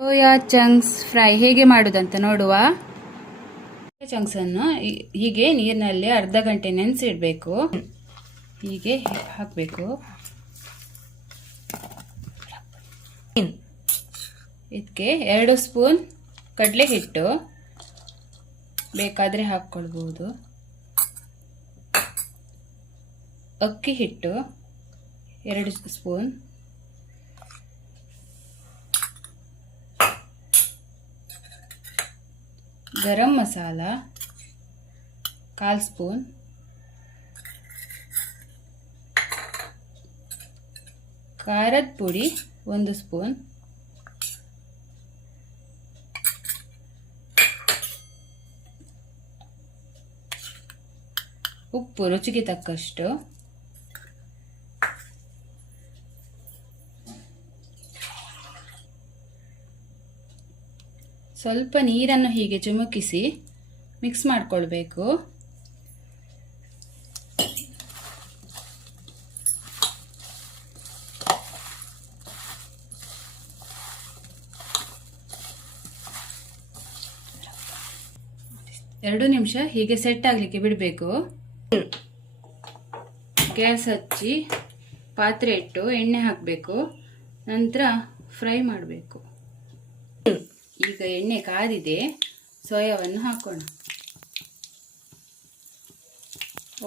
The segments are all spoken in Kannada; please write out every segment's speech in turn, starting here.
ಸೋಯಾ ಚಂಕ್ಸ್ ಫ್ರೈ ಹೇಗೆ ಮಾಡೋದಂತ ನೋಡುವ. ಚಂಕ್ಸ್ ಅನ್ನು ಹೀಗೆ ನೀರಿನಲ್ಲಿ ಅರ್ಧ ಗಂಟೆ ನೆನೆಸಿಡಬೇಕು. ಹೀಗೆ ಹಾಕಬೇಕು. ಇದಕ್ಕೆ 2 ಸ್ಪೂನ್ ಕಡಲೆ ಹಿಟ್ಟು ಬೇಕಾದರೆ ಹಾಕ್ಕೊಳ್ಬಹುದು. ಅಕ್ಕಿ ಹಿಟ್ಟು 2 ಸ್ಪೂನ್, ಗರಂ ಮಸಾಲ 1/4 ಸ್ಪೂನ್, ಖಾರದ ಪುಡಿ 1 ಸ್ಪೂನ್, ಉಪ್ಪು ರುಚಿಗೆ ತಕ್ಕಷ್ಟು, ಸ್ವಲ್ಪ ನೀರನ್ನು ಹೀಗೆ ಚಿಮುಕಿಸಿ ಮಿಕ್ಸ್ ಮಾಡಿಕೊಳ್ಬೇಕು. ಎರಡು ನಿಮಿಷ ಹೀಗೆ ಸೆಟ್ ಆಗಲಿಕ್ಕೆ ಬಿಡಬೇಕು. ಗ್ಯಾಸ್ ಹಚ್ಚಿ ಪಾತ್ರೆ ಇಟ್ಟು ಎಣ್ಣೆ ಹಾಕಬೇಕು. ನಂತರ ಫ್ರೈ ಮಾಡಬೇಕು. ಈಗ ಎಣ್ಣೆ ಕಾದಿದೆ, ಸೋಯಾವನ್ನು ಹಾಕೋಣ.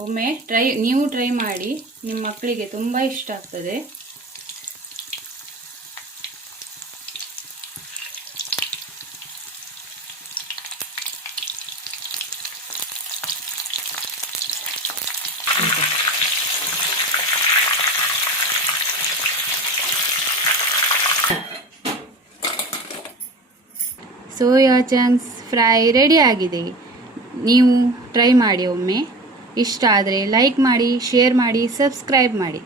ಒಮ್ಮೆ ನೀವು ಟ್ರೈ ಮಾಡಿ, ನಿಮ್ಮ ಮಕ್ಕಳಿಗೆ ತುಂಬ ಇಷ್ಟ ಆಗ್ತದೆ. ಸೋಯಾ ಚಂಕ್ಸ್ ಫ್ರೈ ರೆಡಿ ಆಗಿದೆ. ನೀವು ಟ್ರೈ ಮಾಡಿ ಒಮ್ಮೆ. ಇಷ್ಟ ಆದರೆ ಲೈಕ್ ಮಾಡಿ, ಶೇರ್ ಮಾಡಿ, ಸಬ್ಸ್ಕ್ರೈಬ್ ಮಾಡಿ.